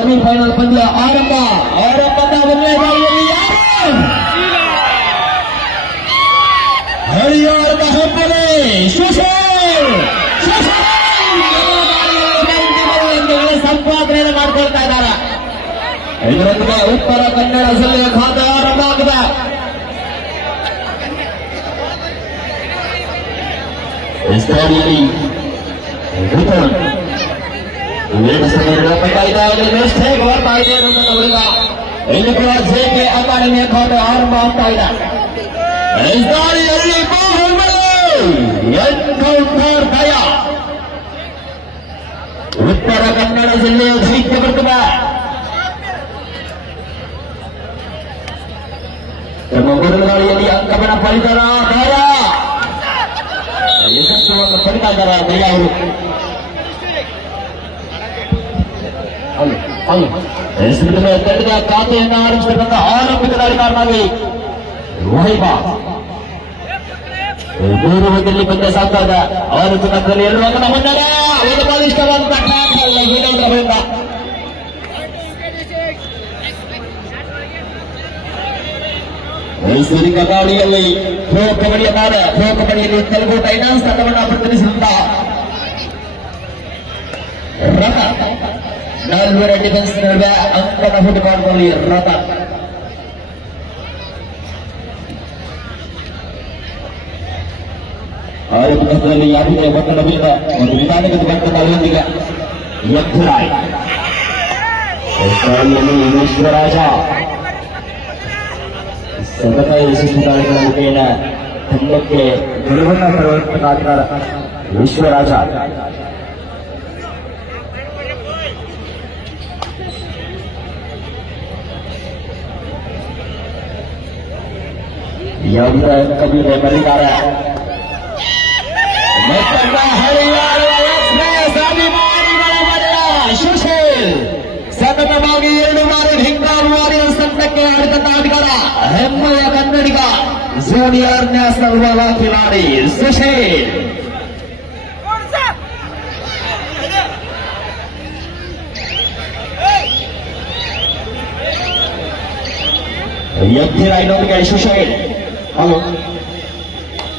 Semifinal ಪಂದ್ಯ ಆರಂಭ. ಆರಂಭದ ಮೊದಲನೇ ದಾಳಿಯಲ್ಲಿ ಯಾರು? ಹರಿಯಾಣದ ಹೆಬ್ಬಲೆ ಸುಶೀಲ್ ಸಂಪಾದನೆ ಮಾಡ್ಕೊಳ್ತಾ ಇದ್ದಾರೆ. ಇದರೊಂದಿಗೆ ಉತ್ತರ ಕನ್ನಡ ಜಿಲ್ಲೆಯ ಖಾತೆ ಆರಂಭ ಆಗಿದೆ. ಮಿಸ್ಟೇಕ್ ಬರ್ತಾ ಇದೆ ಅನ್ನೋದನ್ನು ಉಳಿದ ಇಲ್ಲಿ ಕೂಡ ಜೆಕೆ ಅಕಾಡೆಮಿಯ ಖಾತೆ ಆರಂಭ ಆಗ್ತಾ ಇದೆ. ಭಯ ಉತ್ತರ ಕನ್ನಡ ಜಿಲ್ಲೆಯ ದೈತ್ಯ ಬರ್ತದೆ. ತಮ್ಮ ಗುರುಗಾಳಿಯಲ್ಲಿ ಅಂಕಮನ ಫಲಿತರ ಭಯ ಯಶಸ್ಸನ್ನು ಪಡಿತಾ ಇದ್ದಾರೆ ಭಯ ಅವರು. ತಂಡದ ಖಾತೆಯನ್ನು ಆರಂಭಿಸತಕ್ಕಂಥ ಆರಂಭಿಕ ದಾಳಿಗಾರನಾಗಿ ವೈಭಾ ದೂರದಲ್ಲಿ ಪಂದ್ಯ ಸಾಗ್ತಾ ಇದೆ. ಅವರ ತುಣದಲ್ಲಿ 2 ಅಂಕದ ಮುನ್ನಡೆ. ಒಂದು ಬಲಿಷ್ಠವಾದ ಮೈಸೂರಿನ ಗಾಳಿಯಲ್ಲಿ ಪ್ರೋ ಕಬಡ್ಡಿಯಲ್ಲಿ ತೆಲುಗು ಟೈಟನ್ಸ್ ತಂಡವನ್ನು ಪ್ರತಿನಿಧಿಸಿದ ರಥ 4 ಡಿಫೆನ್ಸ್ ನಡುವೆ ಅಂಕದ ಫುಟ್ಬಾಲ್ನಲ್ಲಿ ರಥ. ಆರಂಭದಲ್ಲಿ ಯಾವುದೇ ಒತ್ತಡವಿಲ್ಲ. ಒಂದು ವಿಧಾನಗತ ಬಂದ ಅಲ್ಲಿಯೊಂದಿಗೆ ಯಜ್ಞರಾಯ್ ವಿಶ್ವರಾಜ ಸತತ ಯಶಸ್ವಿ ದಾಳಿಗಳ ಮುಖೇನ ತಂಡಕ್ಕೆ ಗೆಲುವನ್ನು ತರುವಂತಹ ವಿಶ್ವರಾಜ ಯಾವುದೇ ಕವಿತೆ ಬರೆದಿದ್ದಾರೆ. ಸುಶೀಲ್ ಸತತವಾಗಿ 2 ಬಾರಿ ಹಿಂಗಾರು ತಂಡಕ್ಕೆ ಆಡಿದಂತ ಆಟಗಾರ, ಹೆಮ್ಮೆಯ ಕನ್ನಡಿಗ, ಜೂನಿಯರ್ ನ್ಯಾಷನಲ್ ಬಾಲ ಖಿಲಾಡಿ ಸುಶೀಲ್. ಯಜ್ಞರಾಯ್ನೊಂದಿಗೆ ಸುಶೀಲ್.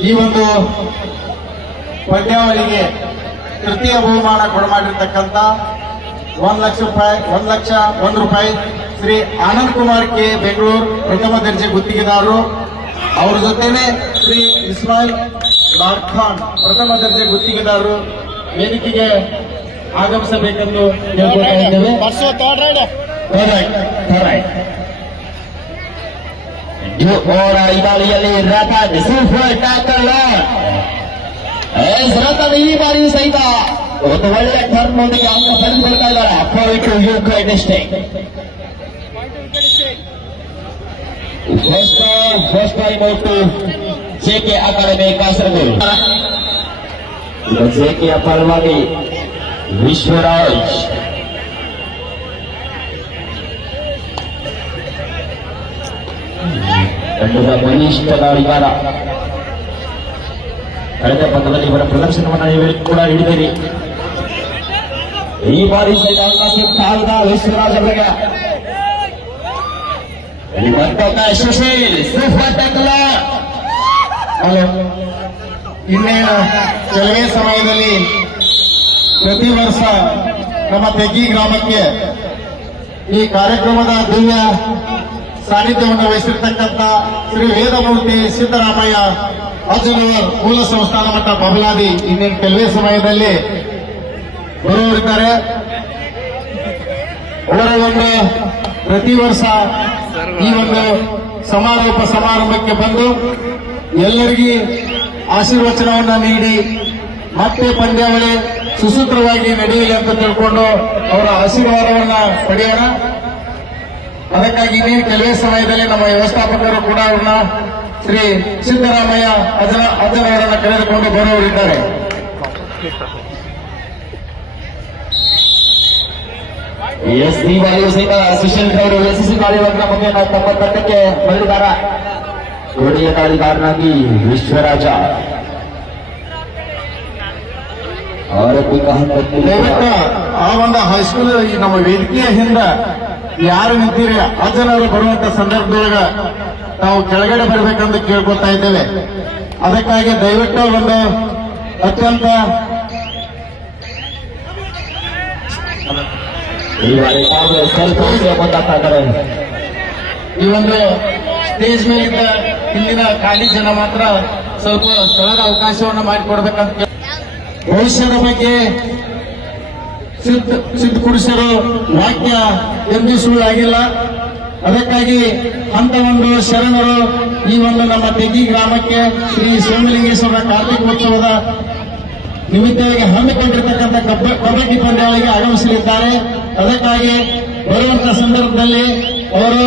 ಈ ಒಂದು ಪಂದ್ಯಾವಳಿಗೆ ತೃತೀಯ ಬಹುಮಾನ ಕೊಡಮಾಡಿರ್ತಕ್ಕಂಥ 1,00,000 ರೂಪಾಯಿ ಶ್ರೀ ಆನಂದ್ ಕುಮಾರ್ ಕೆ ಬೆಂಗಳೂರು ಪ್ರಥಮ ದರ್ಜೆ ಗುತ್ತಿಗೆದಾರರು. ಅವರ ಜೊತೆನೆ ಶ್ರೀ ಇಸ್ಮಾಯಿಲ್ ಲಾಡ್ ಖಾನ್ ಪ್ರಥಮ ದರ್ಜೆ ಗುತ್ತಿಗೆದಾರರು ವೇದಿಕೆಗೆ ಆಗಮಿಸಬೇಕೆಂದು ಕೇಳ್ಕೊಳ್ತಾ ಇದ್ದೇವೆ. ದಾಳಿಯಲ್ಲಿ ರಥನ್ ಸೂಪರ್ ಟ್ಯಾಕಲ್. ರಥನ್ ಈ ಬಾರಿ ಸಹಿತ ಒಂದು ಒಳ್ಳೆಯ ಟರ್ನ್ ನೊಂದಿಗೆ ಅಂಕ ಪಡೆದುಕೊಳ್ತಾ ಇದ್ದಾರೆ. First time out JK academy Kasaragod. ಜೆಕೆಯ ಪರವಾಗಿ ವಿಶ್ವರಾಜ್ ತಂಡದ ಬಲಿಷ್ಠ ದಾಳಿಗಾರ. ಕಳೆದ ಪಂದ್ಯದಲ್ಲಿ ಇವರ ಪ್ರದರ್ಶನವನ್ನು ನೀವು ಕೂಡ ಹಿಡಿದಿರಿ. ಈ ಬಾರಿ ಸಹಿತ ಅವಕಾಶ ವಿಶ್ವರಾಜ್ ಅವರಿಗೆ ಸುಶೀಲ್ ಸೂಪರ್ ಟ್ಯಾಕಲ್. ಇನ್ನೇನು ಕೆಲವೇ ಸಮಯದಲ್ಲಿ ಪ್ರತಿ ವರ್ಷ ನಮ್ಮ ತೆಗ್ಗಿ ಗ್ರಾಮಕ್ಕೆ ಈ ಕಾರ್ಯಕ್ರಮದ ದಿವ್ಯ ಸಾನ್ನಿಧ್ಯವನ್ನು ವಹಿಸಿರ್ತಕ್ಕಂಥ ಶ್ರೀ ವೇದಮೂರ್ತಿ ಸಿದ್ದರಾಮಯ್ಯ ಅಜ್ಜನವರ್ ಮೂಲ ಸಂಸ್ಥಾನ ಮಟ್ಟ ಬಬಲಾದಿ ಇನ್ನೇನು ಕೆಲವೇ ಸಮಯದಲ್ಲಿ ಬರುವರಿದ್ದಾರೆ. ಅವರ ಒಂದು ಪ್ರತಿ ವರ್ಷ ಈ ಒಂದು ಸಮಾರಂಭಕ್ಕೆ ಬಂದು ಎಲ್ಲರಿಗೂ ಆಶೀರ್ವಚನವನ್ನು ನೀಡಿ ಮತ್ತೆ ಪಂದ್ಯಾವಳಿ ಸುಸೂತ್ರವಾಗಿ ನಡೆಯಲಿ ಅಂತ ತಿಳ್ಕೊಂಡು ಅವರ ಆಶೀರ್ವಾದವನ್ನ ಪಡೆಯೋಣ. ಅದಕ್ಕಾಗಿ ಇನ್ನೇನು ಕೆಲವೇ ಸಮಯದಲ್ಲಿ ನಮ್ಮ ವ್ಯವಸ್ಥಾಪಕರು ಕೂಡ ಅವ್ರನ್ನ ಶ್ರೀ ಸಿದ್ದರಾಮಯ್ಯ ಅಜ್ಜನವರನ್ನ ಕರೆದುಕೊಂಡು ಬರುವವರಿದ್ದಾರೆ. ಈ ಬಾರಿಯೂ ಸಹಿತ ಸುಶೀಲ್ ಅವರು ಯಶಸ್ವಿ ಕಾರ್ಯವನ್ನು ಮುಂದೆ ತಮ್ಮ ತಂಡಕ್ಕೆ ಬರೆದಿದ್ದಾರೆ. ಕೊನೆಯ ದಾಳಿಗಾರನಾಗಿ ವಿಶ್ವರಾಜ ಆರಂಭಿಕ ಹಂತದಲ್ಲಿ ದಯವಿಟ್ಟು ಆ ಒಂದು ಹೈಸ್ಕೂಲ್ ಈ ನಮ್ಮ ವೇದಿಕೆಯ ಹಿಂದೆ ಯಾರು ನಿಂತೀರಿ ಆ ಜನರು ಬರುವಂತ ಸಂದರ್ಭದೊಳಗ ನಾವು ಕೆಳಗಡೆ ಬರಬೇಕಂತ ಕೇಳ್ಕೊತಾ ಇದ್ದೇವೆ. ಅದಕ್ಕಾಗಿ ದಯವಿಟ್ಟು ಒಂದು ಅತ್ಯಂತ ಈ ಬಾರಿ ಕಾಂಗ್ರೆಸ್ ಸ್ವಲ್ಪ ಮುಂದಾಗ್ತಾ ಇದ್ದಾರೆ. ಈ ಒಂದು ಸ್ಟೇಜ್ ಮೇಲಿದ್ದ ಹಿಂದಿನ ಖಾಲಿ ಜನ ಮಾತ್ರ ಸ್ವಲ್ಪ ಸ್ಥಳದ ಅವಕಾಶವನ್ನು ಮಾಡಿಕೊಡ್ಬೇಕಂತ ಭವಿಷ್ಯದ ಬಗ್ಗೆ ಸಿದ್ಧ ಪುರುಷರು ವಾಕ್ಯ ಎಂದು ಸುಳ್ಳಾಗಿಲ್ಲ. ಅದಕ್ಕಾಗಿ ಅಂತ ಒಂದು ಶರಣರು ಈ ಒಂದು ನಮ್ಮ ತೆಗಿ ಗ್ರಾಮಕ್ಕೆ ಶ್ರೀ ಸೋಮಲಿಂಗೇಶ್ವರ ಕಾರ್ತಿಕೋತ್ಸವದ ನಿಮಿತ್ತವಾಗಿ ಹಮ್ಮಿಕೊಂಡಿರ್ತಕ್ಕಂಥ ಕಬಡ್ಡಿ ಪಂದ್ಯಾವಳಿಗೆ ಆಗಮಿಸಲಿದ್ದಾರೆ. ಅದಕ್ಕಾಗಿ ಬರುವಂತಹ ಸಂದರ್ಭದಲ್ಲಿ ಅವರು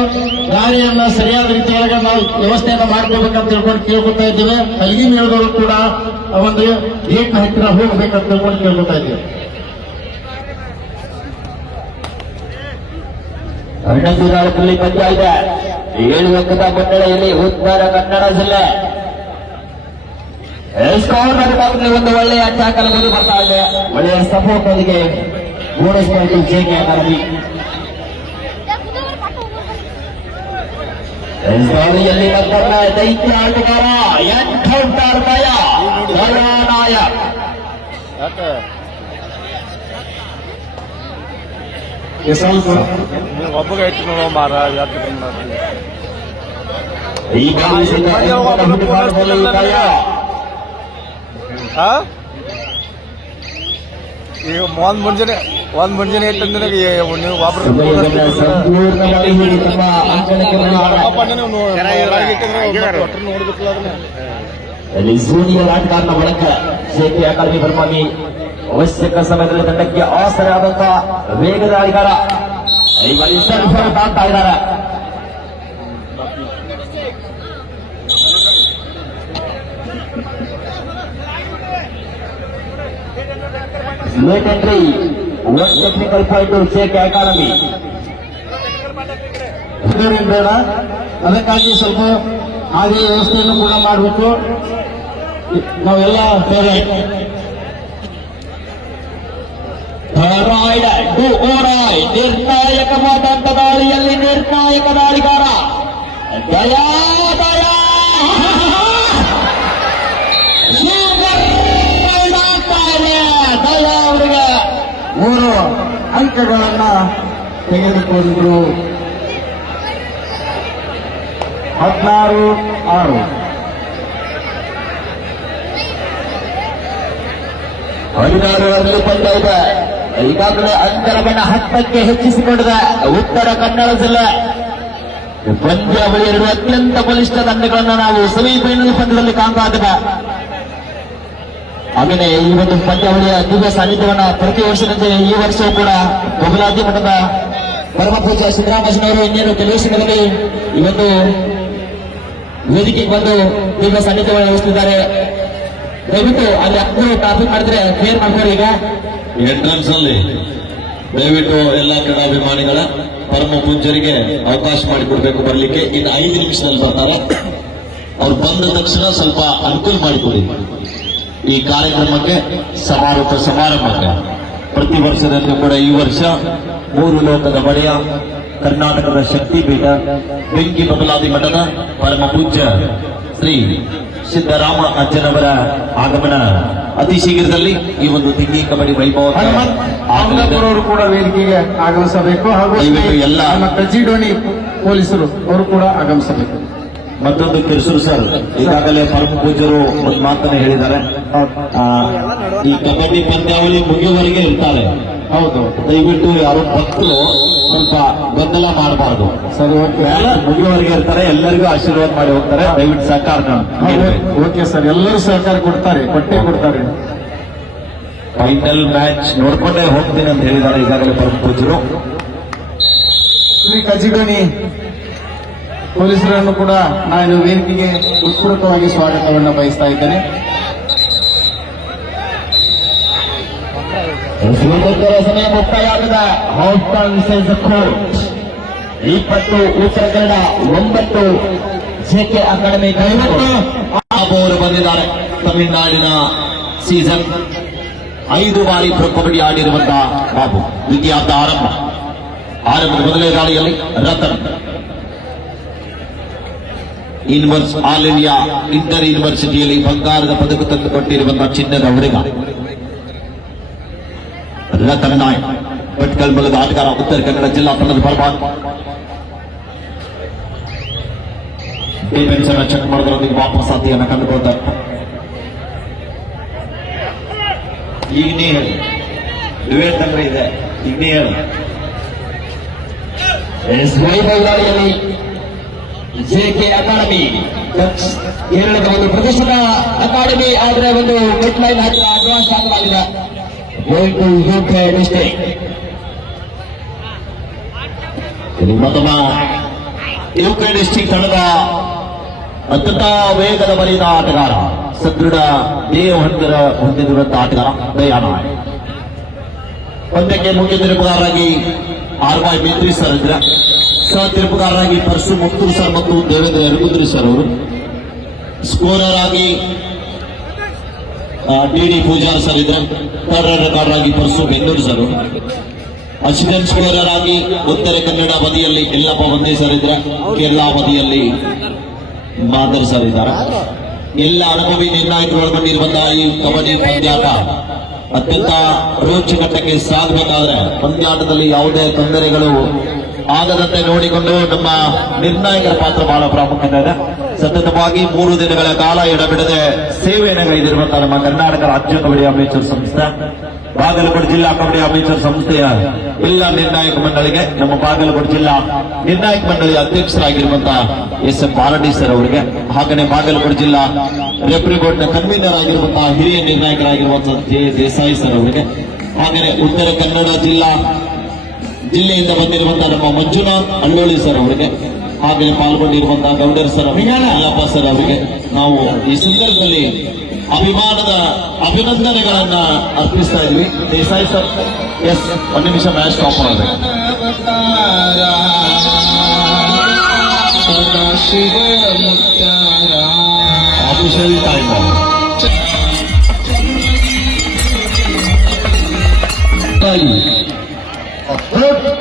ದಾರಿಯನ್ನ ಸರಿಯಾದ ರೀತಿಯೊಳಗೆ ನಾವು ವ್ಯವಸ್ಥೆಯನ್ನ ಮಾಡ್ಕೋಬೇಕಂತ ತಿಳ್ಕೊಂಡು ಕೇಳ್ಕೊತಾ ಇದ್ದೇವೆ. ಹಲಗಿ ಮೇಳದವರು ಕೂಡ ಆ ಒಂದು ಗೇಟ್ ಹತ್ತಿರ ಹೋಗ್ಬೇಕಂತ ತಿಳ್ಕೊಂಡು ಕೇಳ್ಕೊತಾ ಇದ್ದೇವೆ. ಹನ್ನೊಂದು ನಾಲ್ಕರಲ್ಲಿ ಪಂದ್ಯ ಇದೆ. 7 ಅಂಕದ ಮುನ್ನಡೆಯಲ್ಲಿ ಉತ್ತರ ಕನ್ನಡ ಜಿಲ್ಲೆ ಒಂದು ಒಳ್ಳೆಯ ಟ್ಯಾಕಲ್ ಮುಂದೆ ಬರ್ತಾ ಇದೆ. ಒಳ್ಳೆಯ ಸಪೋರ್ಟ್ ಅವರಿಗೆ ಬೋನಸ್ ಪಾಯಿಂಟ್ ಜೆಕೆ ಅಕಾಡೆಮಿ. ದಾಳಿಯಲ್ಲಿ ಮತ್ತೊಮ್ಮೆ ದೈತ್ಯ ಆಟಗಾರ ಎನ್ಕೌಂಟರ್ ಭಯ ನಾಯಕ್ ಒಬ್ಬಗೆ ಐತಿ ನೋಡೋ ಮಾರ ಈ ಈಗ ಒಂದ್ ಮುಂಜಾನೆ ಐತೆ ನನಗೆ ನೀವು ಸಂಪೂರ್ಣವಾಗಿ ತಮ್ಮ ಅಂಕಣಕ್ಕೆ ನೋಡ್ಬೇಕಲ್ಲ ಅಲ್ಲಿ ಜೂನಿಯರ್ ಆಟಗಾರನ ಬಳಕ ಜೆಕೆ ಅಕಾಡೆಮಿ ಪರವಾಗಿ ಅವಶ್ಯಕ ಸಮಯದಲ್ಲಿ ತಂಡಕ್ಕೆ ಆಸರೆಯಾದಂತಹ ವೇಗದ ಆಟಗಾರ ಈ ಬಾರಿ ಆಗ್ತಾ ಇದ್ದಾರೆ. Late entry 1 technical point JK academy. ಬೇಡ, ಅದಕ್ಕಾಗಿ ಸ್ವಲ್ಪ ಹಾಗೆ ವ್ಯವಸ್ಥೆಯನ್ನು ಕೂಡ ಮಾಡಬೇಕು. ನಾವೆಲ್ಲ ನಿರ್ಣಾಯಕವಾದಂತ ದಾಳಿಯಲ್ಲಿ ನಿರ್ಣಾಯಕ ದಾಳಿಗಾರ ದಯಾ ಅವರಿಗೆ 3 ಅಂಕಗಳನ್ನ ತೆಗೆದುಕೊಂಡ್ರು. 16-6. 16 ಪಂದ್ಯ ಇದೆ. ಈಗಾಗಲೇ ಅಂತರವನ್ನು 10ಕ್ಕೆ ಹೆಚ್ಚಿಸಿಕೊಂಡಿದೆ ಉತ್ತರ ಕನ್ನಡ ಜಿಲ್ಲೆ. ಪಂದ್ಯಾವಳಿ 2 ಅತ್ಯಂತ ಬಲಿಷ್ಠ ತಂಡಗಳನ್ನು ನಾವು ಸೆಮಿಫೈನಲ್ ಪಂದ್ಯದಲ್ಲಿ ಕಾಣ್ತಾ ಇದ್ದೇವೆ. ಆಮೇಲೆ ಈ ಒಂದು ಪಂದ್ಯಾವಳಿಯ ದಿವ್ಯ ಸಾನ್ನಿಧ್ಯವನ್ನು ಪ್ರತಿ ವರ್ಷದಂತೆ ಈ ವರ್ಷವೂ ಕೂಡ ಬಬಲಾದಿ ಮಠದ ಪರಮಪೂಜ್ಯ ಸಿದ್ದರಾಮಯ್ಯನವರು ಇನ್ನೇನು ಕೆಲವು ಸಮಯದಲ್ಲಿ ಈ ಒಂದು ವೇದಿಕೆಗೆ ಬಂದು ದಿವ್ಯ ಸಾನ್ನಿಧ್ಯವನ್ನು ವಹಿಸುತ್ತಿದ್ದಾರೆ. ದಯವಿಟ್ಟು ಅಲ್ಲಿ ಅಕ್ಕರು ಟ್ರಾಫಿಕ್ ಮಾಡಿದ್ರೆ ಕ್ಲಿಯರ್ ಮಾಡ್ತಾರೆ. ಈಗ ಎಂಟ್ರನ್ಸ್ ಅಲ್ಲಿ ದಯವಿಟ್ಟು ಎಲ್ಲಾ ಕ್ರೀಡಾಭಿಮಾನಿಗಳ ಪರಮ ಪೂಜ್ಯರಿಗೆ ಅವಕಾಶ ಮಾಡಿಕೊಡ್ಬೇಕು ಬರ್ಲಿಕ್ಕೆ. ಇನ್ನು 5 ನಿಮಿಷದಲ್ಲಿ ಬರ್ತಾರೆ. ಅವ್ರು ಬಂದ ತಕ್ಷಣ ಸ್ವಲ್ಪ ಅನುಕೂಲ ಮಾಡಿಕೊಡಿ. ಈ ಕಾರ್ಯಕ್ರಮಕ್ಕೆ ಸಮಾರೋಪ ಸಮಾರಂಭಕ್ಕೆ ಪ್ರತಿ ವರ್ಷದಂತೆ ಕೂಡ ಈ ವರ್ಷ 3 ಲೋಕದ ಒಡೆಯ ಕರ್ನಾಟಕದ ಶಕ್ತಿಪೀಠ ಬೆಂಕಿ ಬಬಲಾದಿ ಮಠದ ಪರಮ ಪೂಜ್ಯ ಶ್ರೀ ಸಿದ್ದರಾಮ ಅಜ್ಜನವರ ಆಗಮನ ಅತಿ ಶೀಘ್ರದಲ್ಲಿ ಈ ಒಂದು ತಿಂಡಿ ಕಬಡ್ಡಿ ವೈಭವ ಅವರು ಕೂಡ ವೇದಿಕೆಗೆ ಆಗಮಿಸಬೇಕು. ಹಾಗೂ ಎಲ್ಲ ನಮ್ಮ ಕಜ್ಜಿಡೋಣಿ ಪೊಲೀಸರು ಅವರು ಕೂಡ ಆಗಮಿಸಬೇಕು. ಮತ್ತೊಂದು ಕಿರ್ಸೂರು ಸರ್ ಈಗಾಗಲೇ ಪರಮ ಪೂಜ್ಯರು ಒಂದು ಮಾತನ್ನು ಹೇಳಿದ್ದಾರೆ. ಈ ಕಬಡ್ಡಿ ಪಂದ್ಯಾವಳಿ ಮುಗಿಯುವವರೆಗೆ ಇರ್ತಾರೆ. ಹೌದು, ದಯವಿಟ್ಟು ಯಾರು ಭಕ್ತರು ಸ್ವಲ್ಪ ಗೊಂದಲ ಮಾಡಬಾರ್ದು. ಸರಿ, ಮುಗಿಯುವವರೆಗೆ ಇರ್ತಾರೆ. ಎಲ್ಲರಿಗೂ ಆಶೀರ್ವಾದ ಮಾಡಿ ಹೋಗ್ತಾರೆ. ದಯವಿಟ್ಟು ಸಹಕಾರ. ಓಕೆ ಸರ್, ಎಲ್ಲರೂ ಸಹಕಾರ ಕೊಟ್ಟೇ ಕೊಡ್ತಾರೆ. ಫೈನಲ್ ಮ್ಯಾಚ್ ನೋಡ್ಕೊಂಡೇ ಹೋಗ್ತೀನಿ ಅಂತ ಹೇಳಿದ್ದಾರೆ ಈಗಾಗಲೇ ಪರಮ ಪೂಜ್ಯರು. ಶ್ರೀ ಕಜ್ಜಿಡೋಣಿ ಪೊಲೀಸರನ್ನು ಕೂಡ ನಾನು ವೇದಿಕೆಗೆ ಉತ್ಪೂರ್ವಕವಾಗಿ ಸ್ವಾಗತವನ್ನು ಬಯಸ್ತಾ ಇದ್ದೇನೆ. ಸಮಯ ಮುಕ್ತಾಯ ಆಗಿದೆ. Hostel size court 20 Uttara Kannada 9 JK academy. ಅವರು ಬಂದಿದ್ದಾರೆ ತಮಿಳುನಾಡಿನ ಸೀಸನ್ 5 ಬಾರಿ ಪ್ರೊ ಕಬಡ್ಡಿ ಆಡಿರುವಂತಹ ಬಾಬು. ದ್ವಿತೀಯಾರ್ಧ ಆರಂಭದ ಮೊದಲನೇ ದಾಳಿಯಲ್ಲಿ ರತನ್ ಆಲ್ ಇಂಡಿಯಾ ಇಂಟರ್ ಯೂನಿವರ್ಸಿಟಿಯಲ್ಲಿ ಬಂಗಾರದ ಪದಕ ತಂದುಕೊಟ್ಟಿರುವಂತಹ ಚಿನ್ನದ ಹುಡುಗ ರತನ್ ನಾಯಕ್, ಭಟ್ಕಲ್ ಮೂಲದ ಆಟಗಾರ, ಉತ್ತರ ಕನ್ನಡ ಜಿಲ್ಲಾ ತಂಡದ ಪರವಾಗಿ ಡಿಫೆನ್ಸ್ ಅನ್ನು ಚೆಕ್ ಮಾಡೋದ್ರೊಂದಿಗೆ ವಾಪಸಾತಿಯನ್ನು ಕಂಡುಕೊಳ್ತಾರೆ. ಈಗ ನೀ ಹೇಳಿ, ಡಿಬೇಟ್ ತಂದ್ರೆ ಇದೆ, ಈಗ ನೀ ಹೇಳಿ. ವೈಭವ್ ದಾಳಿಯಲ್ಲಿ ಜೆಕೆ ಅಕಾಡೆಮಿ ಕೇರಳದ ಒಂದು ಪ್ರದರ್ಶನ ಅಕಾಡೆಮಿ, ಆದ್ರೆ ಒಂದು ಮಿಡ್ ಲೈನ್ ಹತ್ತಿರ ಅಡ್ವಾನ್ಸ್ ಆಗಲಾಗಿದೆ. Going to UK mistake. ಇದು ಪ್ರಥಮ ಯುಕೆ ಡಿಸ್ಟ್ರಿಕ್ಟ್ ತಂಡದ ಅತ್ಯಂತ ವೇಗದ ಬಲಿದ ಆಟಗಾರ, ಸದೃಢ ದೇಹ ಹೊಂದಿರುವಂತಹ ಆಟಗಾರ ದಯಾನ. ಪಂದ್ಯಕ್ಕೆ ಮುಖ್ಯ ತಿರುಪುಗಾರರಾಗಿ ಆರ್ವಾಯ್ ಮೇತ್ರಿ ಸರ್ ಇದ್ರೆ, ಸಹ ತಿರುಪುಗಾರರಾಗಿ ಪರಸು ಮುತ್ತೂರು ಸರ್ ಮತ್ತು ದೇವೇಂದ್ರ ಯರಗುದ್ರಿ ಸರ್ ಅವರು. ಸ್ಕೋರರ್ ಆಗಿ ಡಿ ಪೂಜಾರ್ ಸರ್ ಇದ್ರೆ, ಥರ್ಡ್ ರೈಡರ್ ಆಗಿ ಪರಸು ಬೆಂಗಳೂರು ಸರ್ ಅವರು. ಅಸಿಸ್ಟೆಂಟ್ ಸ್ಕೋರರ್ ಆಗಿ ಉತ್ತರ ಕನ್ನಡ ಬದಿಯಲ್ಲಿ ಯಲ್ಲಪ್ಪ ಬಂದೇ ಸರ್ ಇದ್ರೆ, ಕೇರಳ ಬದಿಯಲ್ಲಿ ಮಾದರ್ ಸರ್ ಇದ್ದಾರೆ. ಎಲ್ಲ ಅನುಭವಿ ನಿರ್ಣಾಯಕರು ಒಳಗೊಂಡಿರುವಂತಹ ಈ ಕಬಡ್ಡಿ ಪಂದ್ಯಾಟ ಅತ್ಯಂತ ರೋಚಕಟ್ಟಕ್ಕೆ ಸಾಗಬೇಕಾದ್ರೆ ಪಂದ್ಯಾಟದಲ್ಲಿ ಯಾವುದೇ ತೊಂದರೆಗಳು ಆಗದಂತೆ ನೋಡಿಕೊಂಡು ನಮ್ಮ ನಿರ್ಣಾಯಕರ ಪಾತ್ರ ಬಹಳ ಪ್ರಾಮುಖ್ಯತೆ ಇದೆ. ಸತತವಾಗಿ 3 ದಿನಗಳ ಕಾಲ ಎಡಬಿಡದೆ ಸೇವೆಯನ್ನು ಗೈದಿರುವಂತಹ ನಮ್ಮ ಕರ್ನಾಟಕ ರಾಜ್ಯ ಕಬಡ್ಡಿ ಅಮೇಚರ್ ಸಂಸ್ಥೆ, ಬಾಗಲಕೋಟೆ ಜಿಲ್ಲಾ ಕಬಡ್ಡಿ ಅಮೇಚರ್ ಸಂಸ್ಥೆಯ ಎಲ್ಲ ನಿರ್ಣಾಯಕ ಮಂಡಳಿಗೆ, ನಮ್ಮ ಬಾಗಲಕೋಟೆ ಜಿಲ್ಲಾ ನಿರ್ಣಾಯಕ ಮಂಡಳಿಯ ಅಧ್ಯಕ್ಷರಾಗಿರುವಂತಹ ಎಸ್.ಎಂ. ಬಾರಡಿ ಸರ್ ಅವರಿಗೆ, ಹಾಗೆಯೇ ಬಾಗಲಕೋಟೆ ಜಿಲ್ಲಾ ರೆಫ್ರಿ ಬೋರ್ಡ್ನ ಕನ್ವೀನರ್ ಆಗಿರುವಂತಹ ಹಿರಿಯ ನಿರ್ಣಾಯಕರಾಗಿರುವಂತಹ ಜೆ ದೇಸಾಯಿ ಸರ್ ಅವರಿಗೆ, ಹಾಗೆಯೇ ಉತ್ತರ ಕನ್ನಡ ಜಿಲ್ಲೆಯಿಂದ ಬಂದಿರುವಂತಹ ನಮ್ಮ ಮಂಜುನಾಥ್ ಅಳ್ಳೋಳಿ ಸರ್ ಅವರಿಗೆ, ಹಾಗೆಯೇ ಪಾಲ್ಗೊಂಡಿರುವಂತಹ ಗೌಡರ್ ಸರ್ ಅಲ್ಲಪ್ಪ ಸರ್ ಅವರಿಗೆ ನಾವು ಈ ಸಂದರ್ಭದಲ್ಲಿ ಅಭಿಮಾನದ ಅಭಿನಂದನೆಗಳನ್ನ ಅರ್ಪಿಸ್ತಾ ಇದ್ವಿ. ದೇಸಾಯಿ ಸರ್, ಎಸ್, 1 ನಿಮಿಷ ಮ್ಯಾಚ್ ಸ್ಟಾಪ್ ಮಾಡಬೇಕು. Official time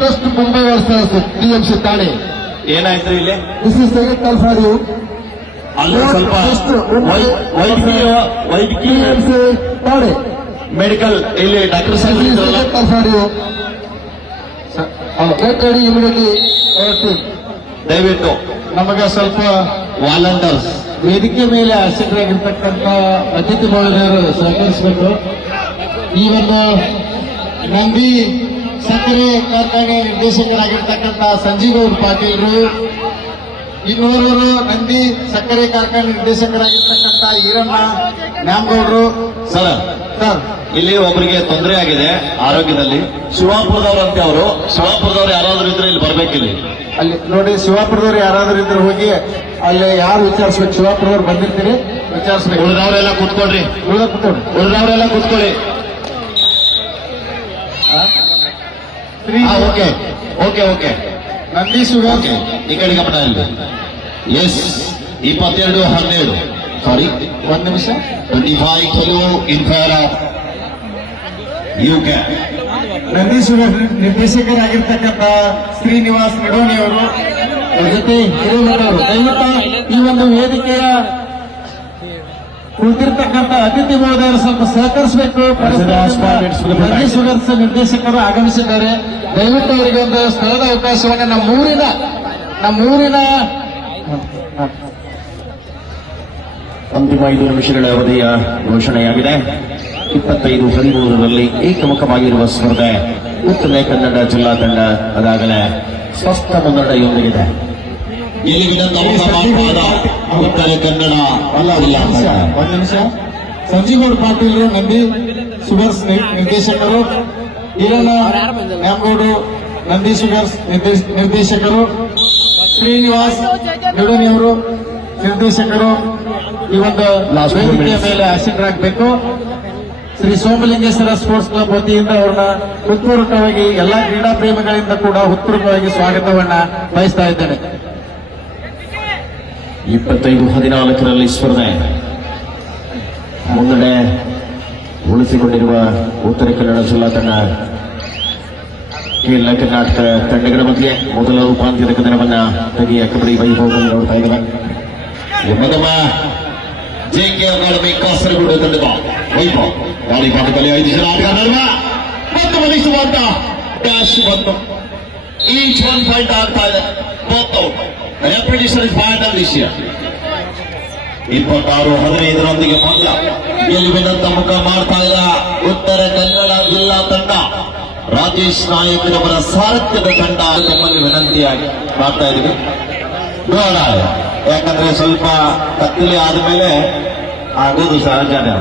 test Mumbai versus TMC Thane. ಏನಾಯ್ತು ಇಲ್ಲಿ? This is second call for you. ಅಲ್ಲಿ ಸ್ವಲ್ಪ ವೈದ್ಯಕೀಯ ಠಾಣೆ ಮೆಡಿಕಲ್ ಇಲ್ಲಿ ಡಾಕ್ಟರ್ ಸರ್ ಇದ್ರಲ್ಲ, call for you. Get ready immediately. ದಯವಿಟ್ಟು ನಮಗೆ ಸ್ವಲ್ಪ ವಾಲಂಟರ್ಸ್ ವೇದಿಕೆ ಮೇಲೆ ಆಸಕ್ತರಾಗಿರ್ತಕ್ಕಂಥ ಅತಿಥಿ ಮಹಿಳೆಯರು ಸಹಕರಿಸಬೇಕು. ಈ ಒಂದು ನಂದಿ ಸಕ್ಕರೆ ಕಾರ್ಖಾನೆ ನಿರ್ದೇಶಕರಾಗಿರ್ತಕ್ಕಂಥ ಸಂಜೀವ್ ಪಾಟೀಲ್ರು, ಇನ್ನೋರ್ವರು ನಂದಿ ಸಕ್ಕರೆ ಕಾರ್ಖಾನೆ ನಿರ್ದೇಶಕರಾಗಿರ್ತಕ್ಕಂಥ ಈರಣ್ಣ ನ್ಯಾಮಗೌಡರು. ಸರ್, ಇಲ್ಲಿ ಒಬ್ಬರಿಗೆ ತೊಂದರೆ ಆಗಿದೆ ಆರೋಗ್ಯದಲ್ಲಿ. ಶಿವಾಪುರದವರಂತೆ ಅವರು. ಶಿವಾಪುರದವ್ರು ಯಾರಾದ್ರೂ ಇದ್ರೆ ಇಲ್ಲಿ ಬರ್ಬೇಕಿಲ್ಲಿ. ಅಲ್ಲಿ ನೋಡಿ, ಶಿವಾಪುರದವ್ರು ಯಾರಾದ್ರೂ ಇದ್ರೆ ಹೋಗಿ ಅಲ್ಲಿ ಯಾರು ವಿಚಾರಿಸ್ಬೇಕು. ಶಿವಾಪುರದವ್ರು ಬಂದಿರ್ತೀರಿ, ವಿಚಾರಿಸ್ಬೇಕು. ಉಳಿದವರೆಲ್ಲ ಕೂತ್ಕೊಳ್ರಿ, ಕೂತ್ಕೊಂಡು ಉಳಿದವರೆಲ್ಲ ಕೂತ್ಕೊಳ್ಳಿ. Okay okay okay Nandi sugar. Okay, ಈ ಕಡೆ ಗಮನ ಇಲ್ಲಿ. ಎಸ್, 22-12 ಸಾರಿ 1 ನಿಮಿಷ. 25 kilo in favour of UK. Nandi sugar ನಿರ್ದೇಶಕರಾಗಿರ್ತಕ್ಕಂಥ ಶ್ರೀನಿವಾಸ್ ನಿಡೋಣಿ ಅವರು ಜೊತೆ ಹಿರೇಮಠವರು. ದಯವಿಟ್ಟು ಈ ಒಂದು ವೇದಿಕೆಯ ಕುಳಿತಿರ್ತಕ್ಕಂಥ ಅತಿಥಿ ಮಹೋದಯರು ಸ್ವಲ್ಪ ಸಹಕರಿಸಬೇಕು. ನಂದಿ ಶುಗರ್ಸ್ ನಿರ್ದೇಶಕರು ಆಗಮಿಸಿದ್ದಾರೆ. ದಯವಿಟ್ಟು ಅವರಿಗೆ ಒಂದು ಸ್ಥಳದ ಅವಕಾಶವನ್ನು ನಮ್ಮೂರಿನ ಅಂತಿಮ 5 ನಿಮಿಷಗಳ ಅವಧಿಯ ಘೋಷಣೆಯಾಗಿದೆ. 25-13ರಲ್ಲಿ ಏಕಮುಖವಾಗಿರುವ ಸ್ಪರ್ಧೆ ಉತ್ತರ ಕನ್ನಡ ಜಿಲ್ಲಾ ತಂಡ ಅದಾಗಲೇ ಸ್ಪಷ್ಟ ಮುನ್ನಡೆಯೊಂದಿಗಿದೆ. ಗೆಲುವಿನ ಉತ್ತರ ಕನ್ನಡ ಜಿಲ್ಲಾ ತಂಡ. 1 ನಿಮಿಷ. ಸಂಜೀವ್ ಪಾಟೀಲ್ ನಂದಿ ಶುಗರ್ಸ್ ನಿರ್ದೇಶಕರು, ಈರಣ್ಣ ನ್ಯಾಮಗೌಡು ನಂದಿ ಶುಗರ್ಸ್ ನಿರ್ದೇಶಕರು, ಶ್ರೀನಿವಾಸ್ ನಿಡೋಣಿಯವರು ನಿರ್ದೇಶಕರು ಈ ಒಂದು ವೇದಿಕೆಯ ಮೇಲೆ ಆಸೀನರಾಗಬೇಕು. ಶ್ರೀ ಸೋಮಲಿಂಗೇಶ್ವರ ಸ್ಪೋರ್ಟ್ಸ್ ಕ್ಲಬ್ ವತಿಯಿಂದ ಅವರನ್ನ ಹೃತ್ಪೂರ್ವಕವಾಗಿ ಎಲ್ಲಾ ಕ್ರೀಡಾ ಪ್ರೇಮಿಗಳಿಂದ ಕೂಡ ಹೃತ್ಪೂರ್ವಕವಾಗಿ ಸ್ವಾಗತವನ್ನ ಬಯಸ್ತಾ ಇದ್ದೇನೆ. 25-14ರಲ್ಲಿ ಸ್ಪರ್ಧೆ ಮುನ್ನಡೆ ಉಳಿಸಿಕೊಂಡಿರುವ ಉತ್ತರ ಕನ್ನಡ ಜಿಲ್ಲಾ ತಂಡ ಕೇರಳ ಕರ್ನಾಟಕ ತಂಡಗಳ ಮಧ್ಯೆ ಮೊದಲ ಉಪಾಂತ್ಯದ ಕದನವನ್ನ ತೆಗೆಯ ಕಬಡ್ಡಿ ವೈಭವದಲ್ಲಿ ನೋಡ್ತಾ ಇದ್ದಾರೆ. ಮೊದಲ ಜೆಕೆ ಅಕಾಡೆಮಿ ಕಾಸರಗೋಡು ತಂಡದ ವೈಭವ್ ಗಾಳಿ ಪಾಠದಲ್ಲಿ 5 ಜನ ಆಟಗಾರರ ಮತ್ತು ಮನಿಸುವಂತ ಡ್ಯಾಶ್ ಬಂತು. ಈಚ್ 1 ಪಾಯಿಂಟ್ ಆಗ್ತಾ ಇದೆ. Both out. Repetition is final this year. 26-15 ಪಂದ್ಯ ಗೆಲುವಿನಂತ ಮುಖ ಮಾಡ್ತಾ ಇದ್ದ ಉತ್ತರ ಕನ್ನಡ ಜಿಲ್ಲಾ ತಂಡ ರಾಜೇಶ್ ನಾಯಕರವರ ಸಾರಥ್ಯದ ತಂಡ ತಮ್ಮಲ್ಲಿ ವಿನಂತಿಯಾಗಿ ಮಾಡ್ತಾ ಇದ್ದೀವಿ. ನೋಡ, ಯಾಕಂದ್ರೆ ಸ್ವಲ್ಪ ಕತ್ತಲೆ ಆದ್ಮೇಲೆ ಆಗೋದು ಸಹಜನೇ.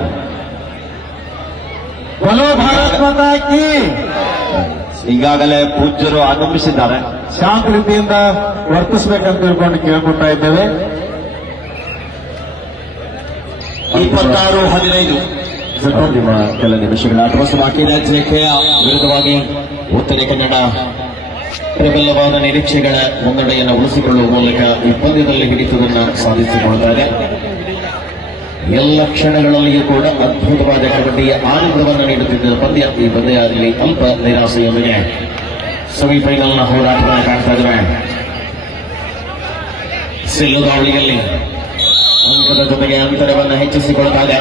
ಬಲೋ ಭಾರತ್ ಮಾತಾ ಕಿ. ಈಗಾಗಲೇ ಪೂಜ್ಯರು ಆಗಮಿಸಿದ್ದಾರೆ. ಶಾಂತ ರೀತಿಯಿಂದ ವರ್ತಿಸಬೇಕಂತ ತಿಳ್ಕೊಂಡು ಕೇಳ್ಕೊತಾ ಇದ್ದೇವೆ. 26-15 ನಿಮ್ಮ ಕೆಲ ನಿಮಿಷಗಳ ಆಟವಾಸ ಬಾಕಿ ಇದೆ. ಜೆಕೆಯ ವಿರುದ್ಧವಾಗಿ ಉತ್ತರ ಕನ್ನಡ ಪ್ರಬಲವಾದ ನಿರೀಕ್ಷೆಗಳ ಮುನ್ನಡೆಯನ್ನು ಉಳಿಸಿಕೊಳ್ಳುವ ಮೂಲಕ ಈ ಪಂದ್ಯದಲ್ಲಿ ಹಿಡಿತವನ್ನು ಸಾಧಿಸಿಕೊಳ್ತಾ ಇದೆ. ಎಲ್ಲ ಕ್ಷಣಗಳಲ್ಲಿಯೂ ಕೂಡ ಅದ್ಭುತವಾದ ಕಬಡ್ಡಿಯ ಆನಂದವನ್ನು ನೀಡುತ್ತಿದ್ದ ಪಂದ್ಯ ಈ ಪಂದ್ಯದಲ್ಲಿ ಅಲ್ಪ ನಿರಾಸೆಯೊಂದಿಗೆ ಸೆಮಿಫೈನಲ್ನ ಹೋರಾಟವನ್ನು ಕಾಣ್ತಾ ಇದ್ದಾರೆ. ಸಿಲ್ಲುದಾವಳಿಯಲ್ಲಿ ಅಂಕದ ಜೊತೆಗೆ ಅಂತರವನ್ನು ಹೆಚ್ಚಿಸಿಕೊಳ್ತಾ ಇದೆ.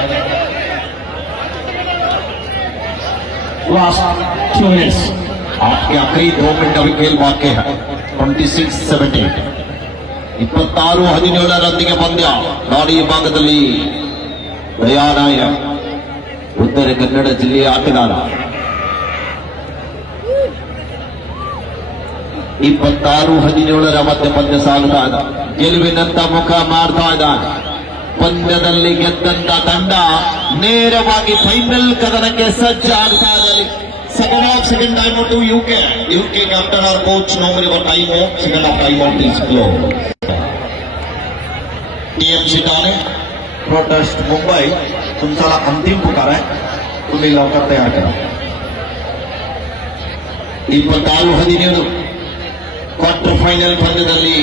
लास्ट 2 मिनट्स आपके आखिरी 2 मिनट अभी खेल बाकी है. 26-17 26-17 ಪಂದ್ಯ ನಾಡಿ ಭಾಗದಲ್ಲಿ ದಯಾನಾಯ ಉತ್ತರ ಕನ್ನಡ ಜಿಲ್ಲೆಯ ಆಟಗಾರ 26-17 ಮತ್ತೆ ಪಂದ್ಯ ಸಾಗುತ್ತಾ ಇದೆ. ಗೆಲುವಿನಂತ ಮುಖ ಮಾಡ್ತಾ ಇದ್ದಾನೆ. ಪಂದ್ಯದಲ್ಲಿ ಗೆದ್ದಂತ ತಂಡ ನೇರವಾಗಿ ಫೈನಲ್ ಕದನಕ್ಕೆ ಸಜ್ಜಾಗ್ತಾ ಇದೆ. Second time to UK captain और कोच नो मेरे को टाइम हो. Second of time out is close. TMC Thane protest Mumbai तुमचा अंतिम पुकार आहे. तुम्ही लवकर तयार करा. 26-17 ಕ್ವಾರ್ಟರ್ ಫೈನಲ್ ಪಂದ್ಯದಲ್ಲಿ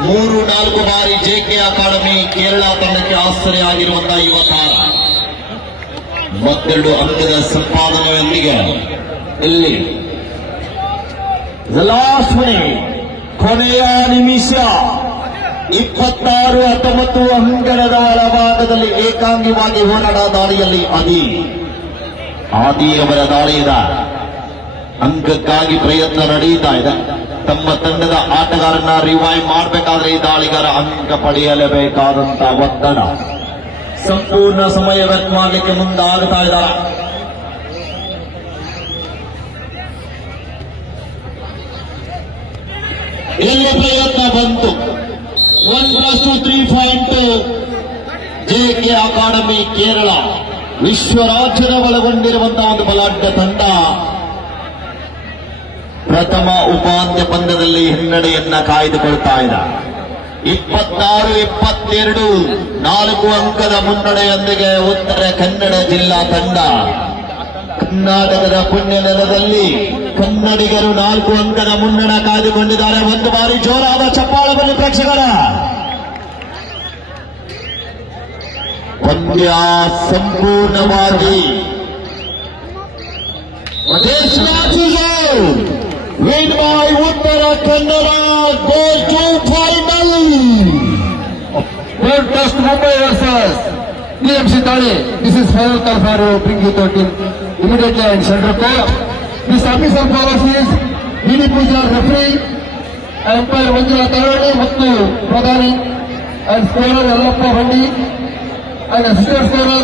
3-4 ಬಾರಿ ಜೆಕೆ ಅಕಾಡೆಮಿ ಕೇರಳ ತಂಡಕ್ಕೆ ಆಶ್ಚರ್ಯ ಆಗಿರುವಂತಹ ಯುವ ತಾರ 32 ಅಂಕದ ಸಂಪಾದನೆಯೊಂದಿಗೆ ಇಲ್ಲಿ ಲಾಸ್ಟ್ ಮಿನಿಟ್ ಕೊನೆಯ ನಿಮಿಷ 26-19 ಅಂಕಣದ ಒಳಭಾಗದಲ್ಲಿ ಏಕಾಂಗಿಯಾಗಿ ಹೋರಾಟ ದಾಳಿಯಲ್ಲಿ ಆದಿಯವರ ದಾಳಿಯಿದ ಅಂಕಕ್ಕಾಗಿ ಪ್ರಯತ್ನ ನಡೆಯುತ್ತಾ ಇದೆ. ತಮ್ಮ ತಂಡದ ಆಟಗಾರನ್ನ ರಿವೈವ್ ಮಾಡಬೇಕಾದ್ರೆ ಈ ದಾಳಿಗಾರ ಅಂಕ ಪಡೆಯಲೇಬೇಕಾದಂತ ಒತ್ತಡ. ಸಂಪೂರ್ಣ ಸಮಯ ವ್ಯರ್ಥ ಮಾಡಲಿಕ್ಕೆ ಮುಂದಾಗ್ತಾ ಇದ್ದಾರೆ. ಇಲ್ಲಿ ಪ್ರಯತ್ನ ಬಂತು. 1+2 3 ಜೆಕೆ ಅಕಾಡೆಮಿ ಕೇರಳ ವಿಶ್ವ ರಾಜ್ಯದ ಒಳಗೊಂಡಿರುವಂತಹ ಒಂದು ಬಲಾಢ್ಯ ತಂಡ ಪ್ರಥಮ ಉಪಾಂತ್ಯ ಪಂದ್ಯದಲ್ಲಿ ಹಿನ್ನಡೆಯನ್ನ ಕಾಯ್ದುಕೊಳ್ತಾ ಇದೆ. 26-22 4 ಅಂಕದ ಮುನ್ನಡೆಯೊಂದಿಗೆ ಉತ್ತರ ಕನ್ನಡ ಜಿಲ್ಲಾ ತಂಡ ಕರ್ನಾಟಕದ ಪುಣ್ಯ ನೆಲದಲ್ಲಿ ಕನ್ನಡಿಗರು 4 ಅಂಕದ ಮುನ್ನಡ ಕಾಯ್ದುಕೊಂಡಿದ್ದಾರೆ. ಒಂದು ಬಾರಿ ಜೋರಾದ ಚಪ್ಪಾಳೆ ಬನ್ನಿ ಪ್ರೇಕ್ಷಕರ. ಪಂದ್ಯ ಸಂಪೂರ್ಣವಾಗಿ win by Uttara Kannada goes to final. Third test Mumbai versus TMC Thane. This is final call for bring you to team immediately and center court. This official powers is Vini Pooja referee, umpire Manjula Tarani, Mattu Pradhani, and scorer Yallappa Bandi, and assistant scorer